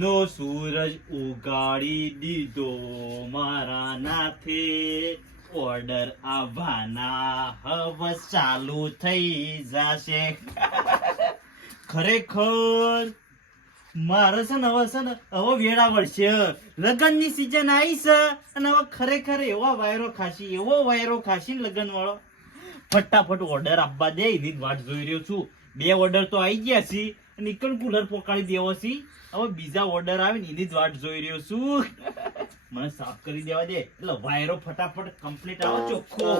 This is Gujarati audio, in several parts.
નો સૂરજ ઉગાડી દીધો મારા નાથે, ઓર્ડર આવવાના હવે ચાલુ થઈ જશે. ખરેખર મારે છે ને હવે વેળા વળશે. લગ્નની સીઝન આવી છે અને હવે ખરેખર એવો વાયરો ખાશી લગ્ન વાળો. ફટાફટ ઓર્ડર આપવા દે, એની જ વાટ જોઈ રહ્યો છું. 2 ઓર્ડર તો આવી ગયા છે અને એક કુલર પોકાડી દેવો છે. હવે બીજા ઓર્ડર આવે ને એની જ વાટ જોઈ રહ્યો છું. મને સાફ કરી દેવા દે એટલે વાયરો ફટાફટ કમ્પ્લીટ આવે ચોખ્ખો.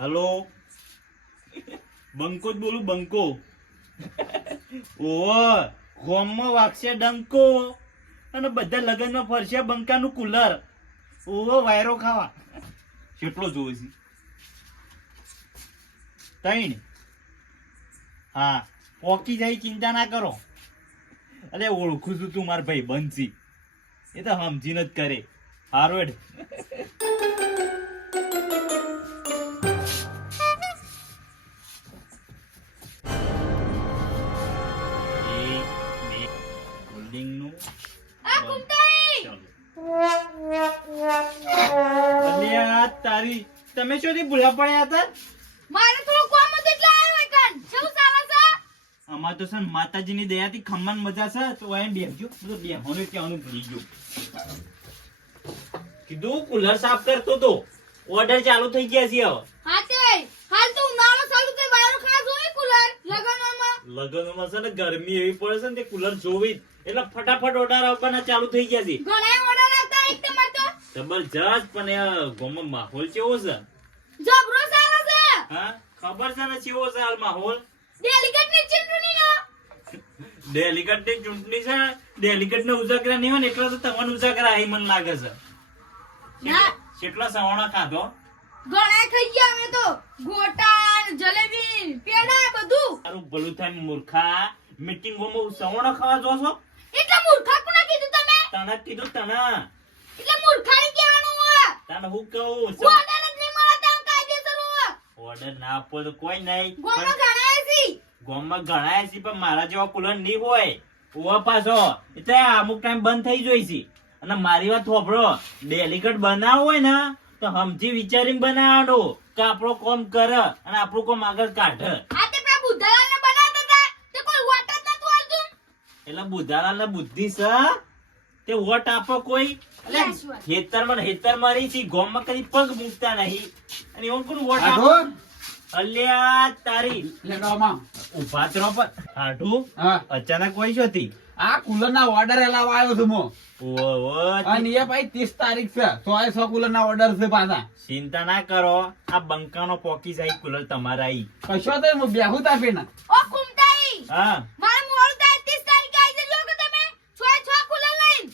હેલો, બંકો જ બોલું, બંકો. ઓહો, ગોમમાં વાગશે ડંકો અને બધા લગનમાં ફરશે બંકાનું કુલર. ઓહો, વાયરો ખાવા. કેટલો જોવે છે? 3. હા, પોકી જાય, ચિંતા ના કરો. અરે ઓળખું છું તું માર ભાઈ બંસી, એ તો સમજીને જ કરે. હાર્વર્ડ તારી તમે શું ભૂલા પડ્યા હતા? મારે થોડું કામ હતું એટલે આવ્યો કન. શું ચાલે છે? અમાર તો સન માતાજીની દયાથી ખમ્મન મજા છે. તો અહીં બેસજો. તો બેહોને ક્યાંનું ભૂલી ગયો. કીધું કુલર સાફ કરતો તો ઓર્ડર ચાલુ થઈ ગયા છે હવે. હા તે હાલ તો ઉનાળો ચાલુ થઈ, વાયરો ખાસ હોય કુલર લગનમાં છે ને ગરમી એવી પડે છે ને તે કુલર જોવી એટલે ફટાફટ ઓર્ડર આવવાના ચાલુ થઈ ગયા છે. ઘણા ઓર્ડર આવતા એક તમાર તો જબરજસ્ત. પણ એ ગામમાં માહોલ કેવો છે? જબરો સારો છે. હા, ખબર છે ને કેવો છે હાલ માહોલ? ડેલિકેટની ચૂંટણીનો ડેલિકેટની ચૂંટણી છે. ડેલિકેટને ઉજાગરા નહીં હોય ને એટલે તો તમને ઉજાગરા અહીં મને લાગે છે. કેટલા સવાણા ખાધો? ઘણા ખાઈ ગયા અમે તો. ગોટા, જલેબી, પેડા બધું. તારું ભલું થાય મૂર્ખા. મીટિંગોમાં સવાણા ખાવા જો છો? એટલે મૂર્ખા કોને કીધું તમે? તને કીધું તને. એટલે મૂર્ખાઈ કહેવાનું હોય. તને હું કહું? ઓર્ડર જ નહીં મળે તો કાયદેસર હોય. ઓર્ડર ના આપો તો કોઈ નહીં. ગોમાં ઘણા છે. ગામમાં ઘણા છે પણ મારા જેવા કુલર નહીં હોય. ઓવા પાછો એટલે અમુક ટાઈમ બંધ થઈ જોઈ છે. અને મારી વાત હોભળો, ડેલિકેટ બનાવવો હોય ને તો સમજી વિચારીને બનાવવાનો કે આપણો કોમ કરે અને આપણું કોમ આગળ કાઢે. આ તે પેલા બુદ્ધાલાલને બનાવતા હતા તે કોઈ વોટ જ નતું આલતું. એટલે બુધાલાલને બુદ્ધિ છે તે વોટ આપો કોઈ? એટલે ખેતરમાં રહી છે, ગામમાં કદી પગ મૂકતા નહીં અને એવું કોણ વોટ આપો? અલ્યા તારી ઉભા તો પર હાડું અચાનક કોઈ જોતી આ કુલર ના ઓર્ડર એલાવા આવ્યો છું મો. અને એ ભાઈ 30 તારીખ છે. 100 કુલર ના ઓર્ડર છે પાછા. ચિંતા ના કરો, આ બંકાનો પોકી જાય કુલર તમારા ઈ કશો તો હું બેહું તાપી ના. ઓ કુમતાઈ, હા મારે મોડું થાય 30 તારીખે આવી જજો કે તમે 6 કુલર લઈને.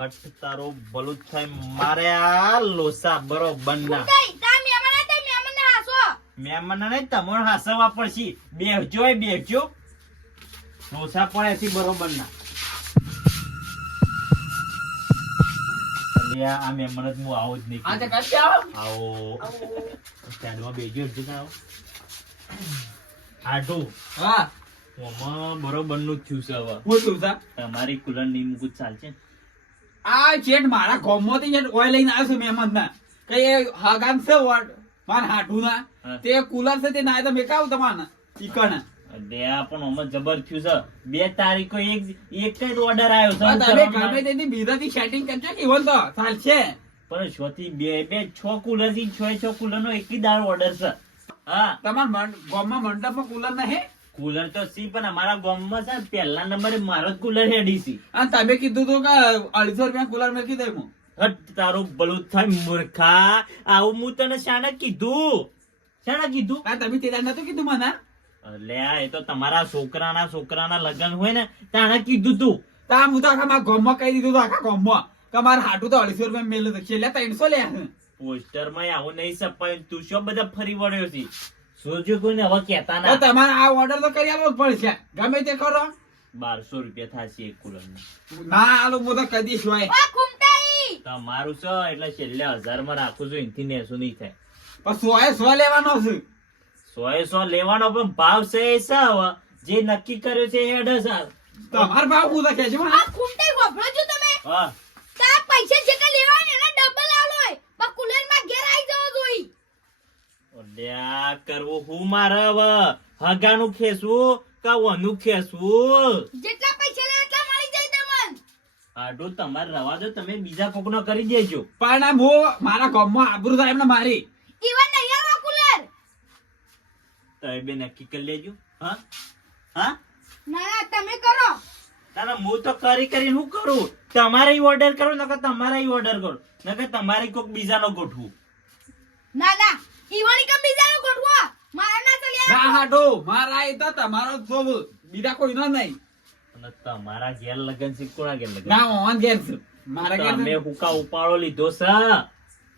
હટ તારો બલુત થાય મારે આ લોસા બરોબર ના. કુમતાઈ તા મહેમાન હતા, મહેમાન ને હાસો. મહેમાન ને તમને હાસવા પડશે. બેહજો લોસા પડે છે બરોબર ના. આ મહેમાન જ હું આવો જ નહીં. આજે કઈ આવો આવો સ્ટેન્ડમાં બેજો આવો હાટું. હા ઓમાં બરોબર નું થયું છે હવે. હું છું સા તમારી કુલર ની મુકુત ચાલશે. આ ચેટ મારા ગોમમાંથી જે ઓય લઈને આવ્યો છું મહેમાન ના કઈ હગાન છે વોટ માર હાટુ ના તે કુલર છે તે ના તો મેકાવ તમાને ઈકણ દયા પણ ઓમાં જબર થયું છે. 2 તારીખો એક જ ઓર્ડર આવ્યો છે. તમે ગમે તેની બીજાથી સેટિંગ કરજો કે ઇવન તો ચાલશે. પણ છોથી બે 6 કુલર થી 6 કુલર નો એક જ દાર ઓર્ડર છે. હા, તમાર ગોમમાં મંડપમાં કુલર નહીં? કુલર તો સી પણ અમારા ગામમાં છે પહેલા નંબરે મારો જ કુલર હેડી છે. અને તમે કીધું તો કે 250 રૂપિયા કુલર મેકી દે હું. હટ તારું ભલું થાય મૂર્ખા. આવું હું તને શાને કીધું? આ તમે તે દાડ નતું કીધું મને? અલ્યા એ તો તમારા છોકરાના લગ્ન હોય ને તાણે કીધું તું. તા હું તો આખા મારા ગામમાં કહી દીધું આખા ગામમાં કે મારે હાટું તો 250 રૂપિયા મેલ છે એટલે 300 લે. પોસ્ટર માં આવું નહીં સપાયું. તું શું બધા ફરી વળ્યો છે? સોજો કોઈને હવે કેતા ના. તમારે આ ઓર્ડર તો કરી આલવો જ પડશે ગમે તે કરો. 1200 રૂપિયા થશે એક કુલર ના આલો હું તો કદી સિવાય. ઓ કુમતાઈ તમારું છે એટલે છેલ્લે 1000 માં રાખું છું, એનથી નેસું નહીં થાય. પણ 100 લેવાનો છે. 100 લેવાનો પણ ભાવ છે એ છે હવે. જે નક્કી કર્યો છે એ 18,000. તમારો ભાવ પૂછા કે છે મને? આ ખૂંટાઈ વાપરો છો તમે? હા તાર પૈસા જેટલા લેવા હોય ને એના ડબલ આલોય. પણ કુલરમાં ઘેર આવી જવો જોઈ. ઓલ્યા કરવું હું મારે હવે? હગાનું ખેસવું કે ઓનું ખેસવું? જેટલા પૈસા લે એટલા મળી જાય તમને. આડું તમારે રવા દો, તમે બીજા કોકનો કરી દેજો. પણ આ હું મારા ગામમાં આબરૂ થાય એમને મારી. ઈવન નહીં આલો કુલર. તમે બે નક્કી કરી લેજો. હા હા ના ના તમે કરો. તારા હું તો કરીને હું કરું? તમારે ઓર્ડર કરો નકર તમારે ઓર્ડર કરો નકર તમારે કોક બીજાનો ગોઠવું. ના ના ઈવણી કમ બીજાનો ગોઠવો. મારા ના ચાલ્યા. ના હાડો મારા એ તો તમારો જોબ બીજા કોઈ નો નહીં. અને તમારા ઘેર લગન છે કોના ઘેર લગન? ના ઓન ઘેર છે મારા ઘેર તમે છે. હુકા ઉપાડો લીધો છે.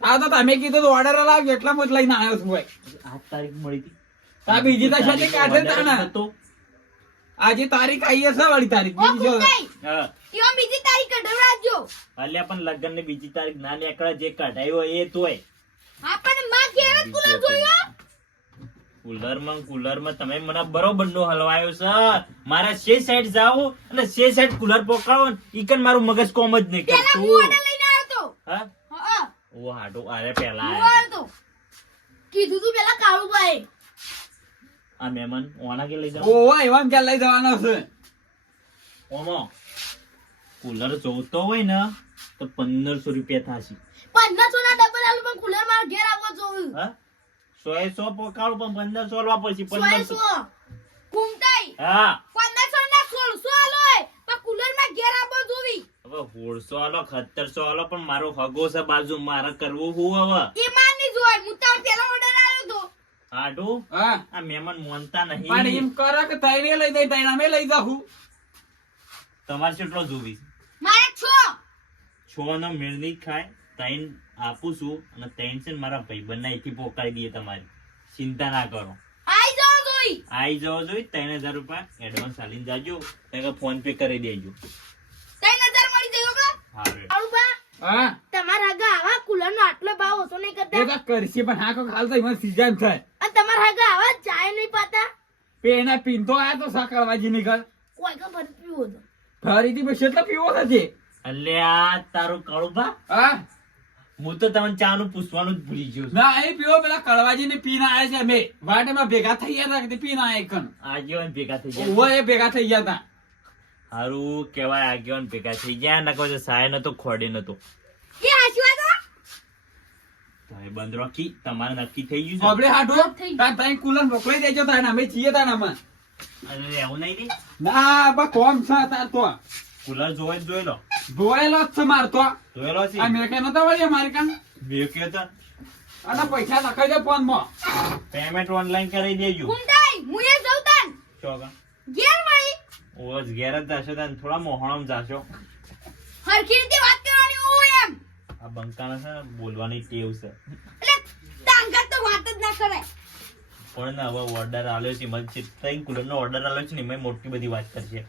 આ તો તમે કીધું તો ઓર્ડર લાવજો એટલા જ લઈને આવ્યો છું ભાઈ. 8 તારીખ મળી હતી. આ બીજી તો છે કાઢે તાણા. હતો. આજે તારીખ આવી છે વાળી તારીખ ઓ બીજી છે. ખૂંટાઈ હા ઈવન બીજી તારીખ કઢાવજો. અલ્યા પણ લગન ની બીજી તારીખ ના નીકળે, જે કઢાયો એ તોય. આપણને માં ઘેર જ કુલર જોયો. કુલરમાં તમે મને બરોબર નો હલવાયો છે. મારે શે સાઈડ જાવું અને શે સાઈડ કુલર પકડો ને ઈકન મારું મગજ કોમ જ નહીં પેલા હું કરતું. ઓર્ડર લઈને આવ્યો તો. હા હા ઓ હાડો અરે પેલા હું આયા. આવ્યો તો. કીધું તું પેલા કાળુભાઈ. આ મહેમાન ઓના કે લઈ જાવ. ઓવા એવાન ક્યાં લઈ જવાનો છે? ઓનો કુલર જોતો હોય ને તો 1500 રૂપિયા થશે. 1500 ના ડબલ આલુ પણ કુલર મારા ઘેર આવવો જોયું. હા 100 પકાડું પણ 1500 આલવા પડશે. 1500 100 કુંટાઈ હા 1500 ના 1600 આલોય પણ કુલર માં ઘેર આવવો જોવી. હવે 1600 આલો 1700 આલો પણ મારો હગો છે બાજુ, મારે કરવું હું હવે? એ માન ની જોય હું તાર પેલા ઓર્ડર આલ્યો તો. હાડું હા આ મહેમાન મોનતા પણ નહીં. એમ કરે કે તઈને લઈ દઈ તઈને અમે લઈ જાઉં. તમારે કેટલો જોવી? મારે 6 નો મેળ નહીં ખાય. 3 આપું છું અને 3 છે ને મારા ભાઈબંધના અહીંથી પોકાડી દઈએ. તમારી ચિંતા ના કરો, આઈ જવો જોઈ. આઈ જવો જોઈએ. 3000 રૂપિયા એડવાન્સ આલીને જાજો, ફોન પે કરી દેજો. 3000 મળી જયો કે હારું. આળુબા હા તમારા આગા આવા કુલર નો આટલો ભાવ ઓછો નહીં એ કરતા. તો કરશે પણ હા કોક હાલ તો એમાં સીઝન થાય. અને તમારા આગા આવા ચાય નહીં પાતા. પેના પીનતો આયા તો સાકળવાજી નીકળ કોઈ કે ભર પીવો તો. ફરીથી પછી એટલો પીવો થશે. અલ્યા તારું કળુભા, હા હું તો તમને ચા નું પૂછવાનું જ ભૂલી ગયો છું. ના એ પીવો પેલા કળવાજી ને પીને આયા છે અમે વાટેમાં ભેગા થઈ ગયા હતા પીને આયા કન. આગેવાન ભેગા થઈ જાય. ઓવા એ ભેગા થઈ ગયા હતા. હારું કેવાય આગેવાન ભેગા થઈ જાય. નકો તો સાય નતો ખોડે નતો. એ આશીર્વાદ હો. તમે બંધ રાખી, તમારે નક્કી થઈ ગયું છે. આપણે હાડો થઈ ગયું. તાન તાઈ કુલર મોકલાઈ દેજો તાન અમે છીએ તાન અમે. અરે એવું નહીં રે. ના બા કોમ છે તાર તો કુલર જોઈ જ જોઈ લો. જોયેલો જ છે મારતો. જોયેલો છે. આ મેકે નતો વળી અમારી કાન. મેં કહ્યું તો અને પૈસા લખાઈ દે ફોન માં. પેમેન્ટ ઓનલાઈન કરી દેજો. કુંટાઈ હું એ જઉં તાન. ચોગા ઘેર વળી ઓજ ઘેર જ જશો તાન થોડા મોહણમ જાશો. હરખી રીતે વાત કરવાની હોય એમ. આ બંકાના છે ને બોલવાની ટેવ છે. એટલે ટાંગા તો વાત જ ના કરે. પણ ને હવે ઓર્ડર આલ્યો છે મને ચિત્તાઈ કુલર નો ઓર્ડર આલ્યો છે ને એમાં મોટી બધી વાત કરશે.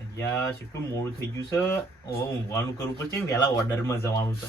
અહીંયા કેટલું મોડું થઈ ગયું છે. હવે ઊંઘવાનું કરવું પડશે, વહેલા ઓર્ડર માં જવાનું છે.